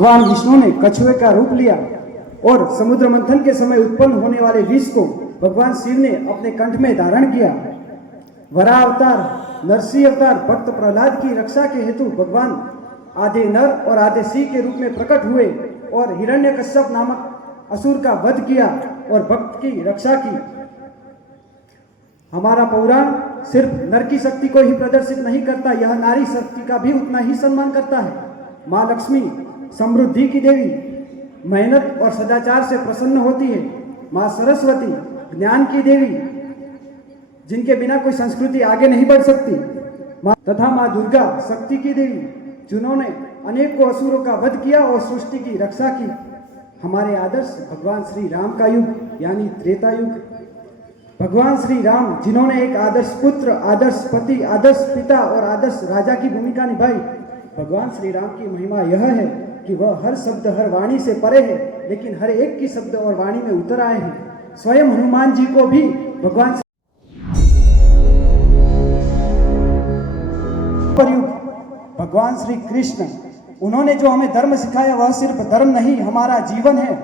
भगवान विष्णु ने कछुए का रूप लिया और समुद्र मंथन के समय उत्पन्न होने वाले विष को भगवान शिव ने अपने कंठ में धारण किया। वराह अवतार, नरसिंह अवतार भक्त प्रहलाद की रक्षा के हेतु भगवान आधे नर और आधे सिंह के रूप में प्रकट हुए और हिरण्यकश्यप नामक असुर का वध किया और भक्त की रक्षा की। हमारा पुराण सिर्फ नर की शक्ति को ही प्रदर्शित नहीं करता, यह नारी शक्ति का भी उतना ही सम्मान करता है। माँ लक्ष्मी समृद्धि की देवी, मेहनत और सदाचार से प्रसन्न होती है। माँ सरस्वती ज्ञान की देवी, जिनके बिना कोई संस्कृति आगे नहीं बढ़ सकती। तथा माँ दुर्गा शक्ति की देवी, जिन्होंने अनेकों असुरों का वध किया और सृष्टि की रक्षा की। हमारे आदर्श भगवान श्री राम का युग यानी त्रेता युग। भगवान श्री राम जिन्होंने एक आदर्श पुत्र, आदर्श पति, आदर्श पिता और आदर्श राजा की भूमिका निभाई। भगवान श्री राम की महिमा यह है कि वह हर शब्द हर वाणी से परे है, लेकिन हर एक की शब्द और वाणी में उतर आए हैं। स्वयं हनुमान जी को भी भगवान श्री कृष्ण, उन्होंने जो हमें धर्म सिखाया वह सिर्फ धर्म नहीं, हमारा जीवन है।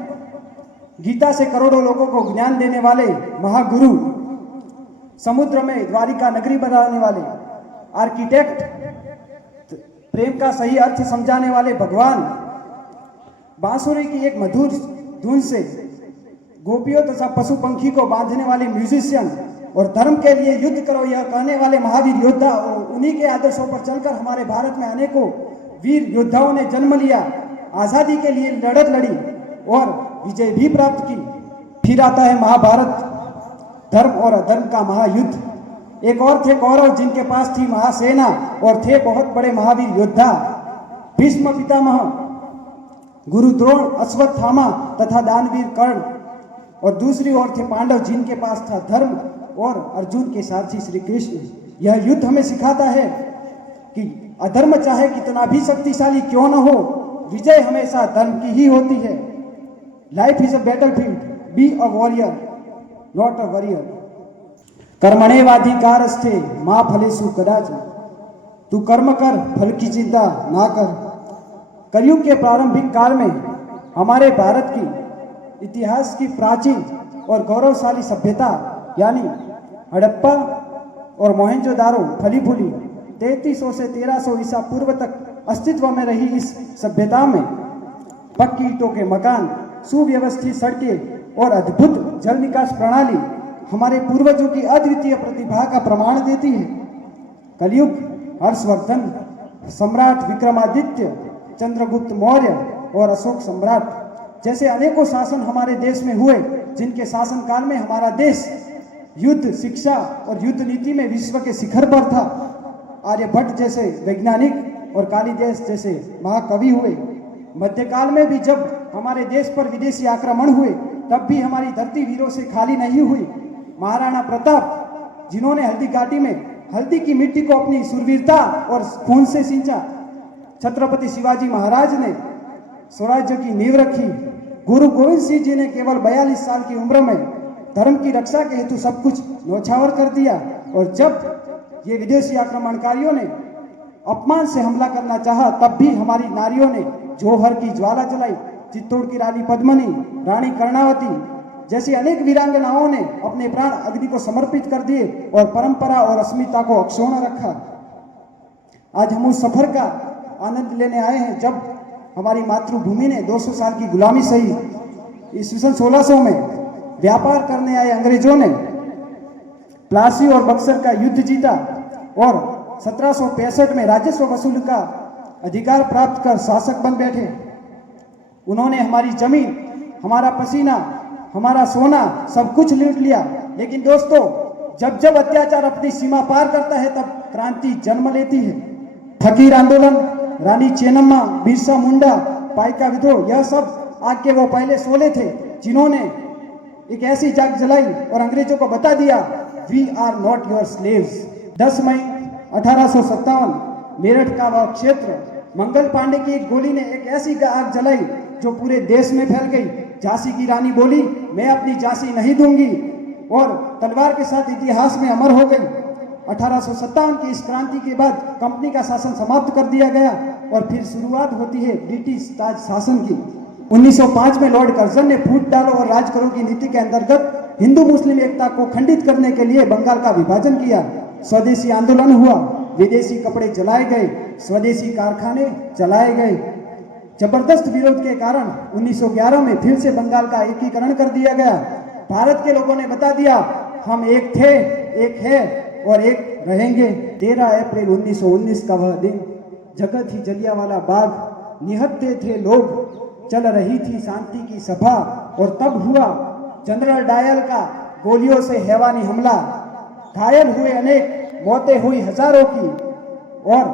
गीता से करोड़ों लोगों को ज्ञान देने वाले महागुरु, समुद्र में द्वारिका नगरी बनाने वाले आर्किटेक्ट, प्रेम का सही अर्थ समझाने वाले भगवान, बांसुरी की एक मधुर धुन से गोपियों तथा पशु पंखी को बांधने वाले म्यूजिशियन और धर्म के लिए युद्ध करो यह कहने वाले महावीर योद्धा, और उन्हीं के आदर्शों पर चलकर हमारे भारत में अनेकों वीर योद्धाओं ने जन्म लिया, आज़ादी के लिए लड़त लड़ी और विजय भी प्राप्त की। फिर आता है महाभारत, धर्म और अधर्म का महायुद्ध। एक और थे कौरव, जिनके पास थी महासेना और थे बहुत बड़े महावीर योद्धा, भीष्म पितामह, गुरु द्रोण, अश्वत्थामा तथा दानवीर कर्ण। और दूसरी ओर थे पांडव, जिनके पास था धर्म और अर्जुन के सारथी श्री कृष्ण। यह युद्ध हमें सिखाता है कि अधर्म चाहे कितना भी शक्तिशाली क्यों न हो, विजय हमेशा धर्म की ही होती है। Life is a battlefield, be a warrior not a warrior. कर्मण्येवाधिकारस्ते मा फलेषु कदाचन, तू कर्म कर, फल की चिंता ना कर। कलयुग के प्रारंभिक काल में हमारे भारत की इतिहास की प्राचीन और गौरवशाली सभ्यता यानी हड़प्पा और मोहनजोदारो फली फूली 3300 से 1300 ईसा पूर्व तक अस्तित्व में रही। इस सभ्यता में पक्की ईंटों के मकान, सुव्यवस्थित सड़कें और अद्भुत जल निकास प्रणाली हमारे पूर्वजों की अद्वितीय प्रतिभा का प्रमाण देती है। कलयुग हर्षवर्धन, सम्राट विक्रमादित्य, चंद्रगुप्त मौर्य और अशोक सम्राट जैसे अनेकों शासन हमारे देश में हुए, जिनके शासनकाल में हमारा देश युद्ध, शिक्षा और युद्ध नीति में विश्व के शिखर पर था। आर्यभट्ट जैसे वैज्ञानिक और कालिदास जैसे महाकवि हुए। मध्यकाल में भी जब हमारे देश पर विदेशी आक्रमण हुए, तब भी हमारी धरती वीरों से खाली नहीं हुई। महाराणा प्रताप, जिन्होंने हल्दी घाटी में हल्दी की मिट्टी को अपनी शूरवीरता और खून से सींचा। छत्रपति शिवाजी महाराज ने स्वराज्य की नींव रखी। गुरु गोविंद सिंह जी ने केवल 42 साल की उम्र में धर्म की रक्षा के हेतु सब कुछ न्यौछावर कर दिया। और जब ये विदेशी आक्रमणकारियों ने अपमान से हमला करना चाहा, तब भी हमारी नारियों ने जौहर की ज्वाला जलाई। चित्तौड़ की रानी पद्मनी, रानी कर्णावती जैसी अनेक वीरांगनाओं ने अपने प्राण अग्नि को समर्पित कर दिए और परंपरा और अस्मिता को अक्षुण्ण रखा। आज हम उस सफर का आनंद लेने आए हैं जब हमारी मातृभूमि ने 200 साल की गुलामी सही। ईस्वी 1600 में व्यापार करने आए अंग्रेजों ने प्लासी और बक्सर का युद्ध जीता और 1765 में राजस्व वसूल का अधिकार प्राप्त कर शासक बन बैठे। उन्होंने हमारी जमीन, हमारा पसीना, हमारा सोना सब कुछ लूट लिया। लेकिन दोस्तों, जब जब अत्याचार अपनी सीमा पार करता है, तब क्रांति जन्म लेती है। फकीर आंदोलन, रानी चेन्नम्मा, बिरसा मुंडा, पाइका विद्रोह, यह सब आग के वो पहले शोले थे जिन्होंने एक ऐसी जाग जलाई और अंग्रेजों को बता दिया, we are not your slaves. 10 मई 1857 मेरठ का वह क्षेत्र, मंगल पांडे की एक गोली ने एक ऐसी आग जलाई जो पूरे देश में फैल गई। झांसी की रानी बोली, मैं अपनी झांसी नहीं दूंगी, और तलवार के साथ इतिहास में अमर हो गई। 1857 की इस क्रांति के बाद कंपनी का शासन समाप्त कर दिया गया और फिर शुरुआत होती है ब्रिटिश ताज शासन की। 1905 में लॉर्ड कर्जन ने फूट डालो और राज करो की नीति के अंतर्गत हिंदू मुस्लिम एकता को खंडित करने के लिए बंगाल का विभाजन किया। स्वदेशी आंदोलन हुआ, विदेशी कपड़े जलाए गए, स्वदेशी कारखाने चलाए गए। जबरदस्त विरोध के कारण 1911 में फिर से बंगाल का एकीकरण कर दिया गया। भारत के लोगों ने बता दिया, हम एक थे, एक है और एक रहेंगे। 13 अप्रैल 1919 का वह दिन, जगह थी जलियांवाला बाग, निहत्थे थे लोग, चल रही थी शांति की सभा। और तब हुआ जनरल डायल का गोलियों से हैवानी हमला, घायल हुए अनेक, मौतें हुई हजारों की और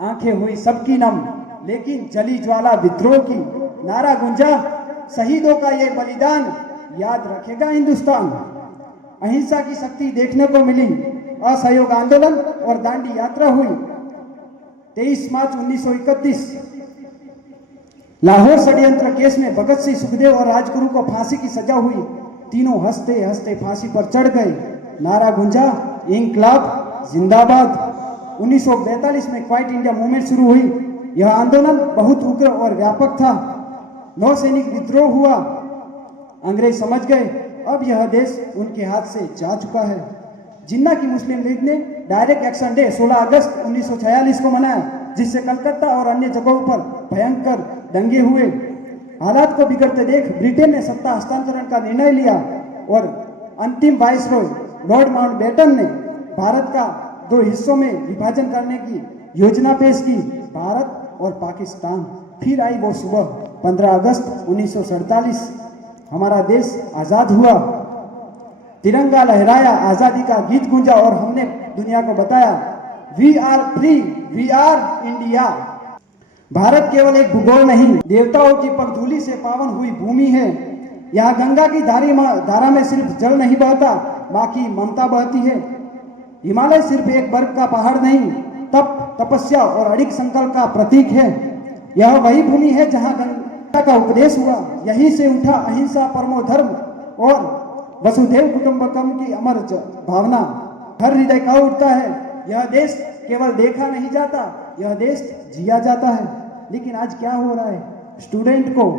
आंखें हुई सबकी नम, लेकिन जली ज्वाला विद्रोह की। नारा गूंजा, शहीदों का ये बलिदान याद रखेगा हिंदुस्तान। अहिंसा की शक्ति देखने को मिली, असहयोग आंदोलन और दांडी यात्रा हुई। 23 मार्च 1931 लाहौर षड्यंत्र केस में भगत सिंह, सुखदेव और राजगुरु को फांसी की सजा हुई। तीनों हंसते हंसते फांसी पर चढ़ गए। नारा गूंजा, इंकलाब जिंदाबाद। 1942 में क्वाइट इंडिया मूवमेंट शुरू हुई। यह आंदोलन बहुत उग्र और व्यापक था। नौसैनिक विद्रोह हुआ। अंग्रेज समझ गए अब यह देश उनके हाथ से जा चुका है। जिन्ना की मुस्लिम लीग ने डायरेक्ट एक्शन डे 16 अगस्त 1946 को मनाया, जिससे कलकत्ता और अन्य जगहों पर भयंकर दंगे हुए। हालात को बिगड़ते देख ब्रिटेन ने सत्ता हस्तांतरण का निर्णय लिया और अंतिम वाइसरॉय लॉर्ड माउंटबेटन ने भारत का 2 हिस्सों में विभाजन करने की योजना पेश की, भारत और पाकिस्तान। फिर आई वो सुबह 15 अगस्त 1947, हमारा देश आजाद हुआ। तिरंगा लहराया, आजादी का गीत गूंजा और हमने दुनिया को बताया, we are free, we are India. Bharat केवल एक भूगोल नहीं, देवताओं की पगधूलि से पावन हुई भूमि है। यहाँ गंगा की धारा में सिर्फ जल नहीं बहता, माँ की ममता बहती है। हिमालय सिर्फ एक बर्फ का पहाड़ नहीं, तप, तपस्या और अड़िग संकल्प का प्रतीक है। यह वही भूमि है जहाँ गंगा का उपदेश हुआ। यहीं से उठा अहिंसा परमो धर्म और वसुधैव कुटुंबकम की अमर भावना। हर हृदय का उठता है, यह देश केवल देखा नहीं जाता, यह देश जिया जाता है। लेकिन आज क्या हो रहा है, स्टूडेंट को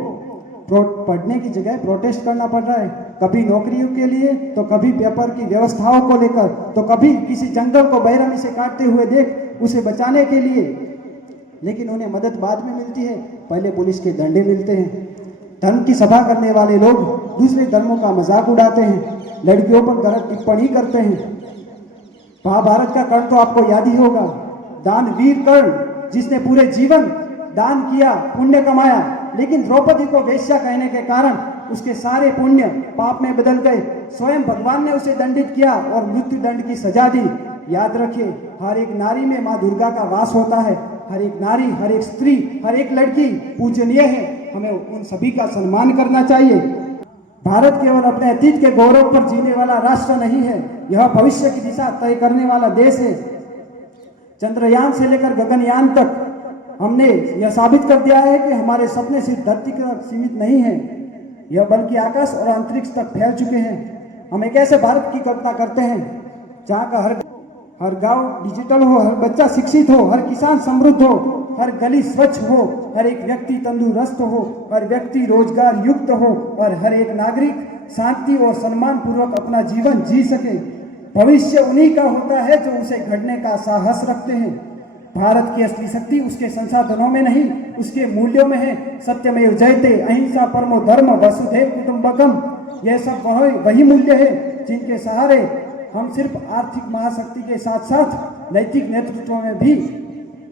पढ़ने की जगह प्रोटेस्ट करना पड़ रहा है, कभी नौकरियों के लिए तो कभी पेपर की व्यवस्थाओं को लेकर, तो कभी किसी जंगल को बेरहमी से काटते हुए देख उसे बचाने के लिए। लेकिन उन्हें मदद बाद में मिलती है, पहले पुलिस के डंडे मिलते हैं। धर्म की सभा करने वाले लोग दूसरे धर्मों का मजाक उड़ाते हैं, लड़कियों पर गलत टिप्पणी करते हैं। महाभारत का कर्ण तो आपको याद ही होगा, दानवीर कर्ण, जिसने पूरे जीवन दान किया, पुण्य कमाया, लेकिन द्रौपदी को वेश्या कहने के कारण उसके सारे पुण्य पाप में बदल गए। स्वयं भगवान ने उसे दंडित किया और मृत्यु दंड की सजा दी। याद रखिए, हर एक नारी में माँ दुर्गा का वास होता है। हर एक नारी, हर एक स्त्री, हर एक लड़की पूजनीय है। हमें उन सभी का सम्मान करना चाहिए। भारत केवल अपने अतीत के गौरव पर जीने वाला राष्ट्र नहीं है, यह भविष्य की दिशा तय करने वाला देश है। चंद्रयान से लेकर गगनयान तक हमने यह साबित कर दिया है कि हमारे सपने सिर्फ धरती तक सीमित नहीं है, यह बल्कि आकाश और अंतरिक्ष तक फैल चुके हैं। हम एक ऐसे भारत की कल्पना करते हैं जहाँ का हर गांव डिजिटल हो, हर बच्चा शिक्षित हो, हर किसान समृद्ध हो, हर गली स्वच्छ हो, हर एक व्यक्ति तंदुरुस्त हो, हर व्यक्ति रोजगार युक्त हो और हर एक नागरिक शांति और सम्मान पूर्वक अपना जीवन जी सके। भविष्य उन्हीं का होता है जो उसे गढ़ने का साहस रखते हैं। भारत की असली शक्ति उसके संसाधनों में नहीं, उसके मूल्यों में है। सत्यमेव जयते, अहिंसा परमो धर्म, वसुधैव कुटुंबकम। यह सब वही मूल्य है जिनके सहारे हम सिर्फ आर्थिक महाशक्ति के साथ साथ नैतिक नेतृत्व में भी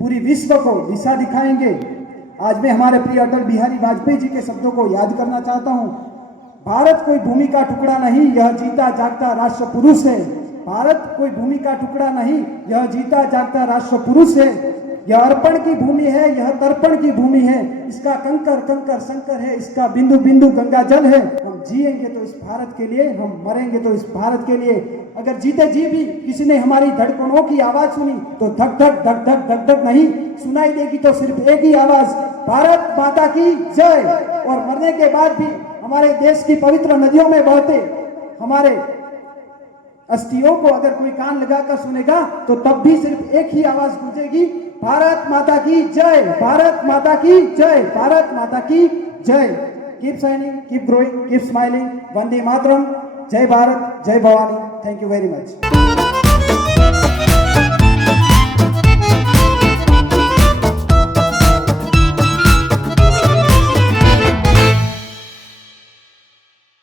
पूरी विश्व को दिशा दिखाएंगे। आज मैं हमारे प्रिय अटल बिहारी वाजपेयी जी के शब्दों को याद करना चाहता हूँ। भारत कोई भूमि का टुकड़ा नहीं, यह जीता जागता राष्ट्र पुरुष है। भारत कोई भूमि का टुकड़ा नहीं, यह जीता जागता राष्ट्र पुरुष है। यह अर्पण की भूमि है, यह तर्पण की भूमि है। इसका कंकर कंकर शंकर है, इसका बिंदु बिंदु गंगा जल है। हम जिएंगे तो इस भारत के लिए, हम मरेंगे तो इस भारत के लिए। अगर जीते जी भी किसी ने हमारी धड़कनों की आवाज सुनी तो धक धक धक धक धक धक नहीं सुनाई देगी, तो सिर्फ एक ही आवाज, भारत माता की जय। और मरने के बाद भी हमारे देश की पवित्र नदियों में बहते हमारे अस्थियों को अगर कोई कान लगाकर सुनेगा तो तब भी सिर्फ एक ही आवाज गूंजेगी, भारत माता की जय, भारत माता की जय, भारत माता की जय। Keep shining, keep growing, keep smiling. वंदे मातरम। जय भारत, जय Bhavani. Thank you very much.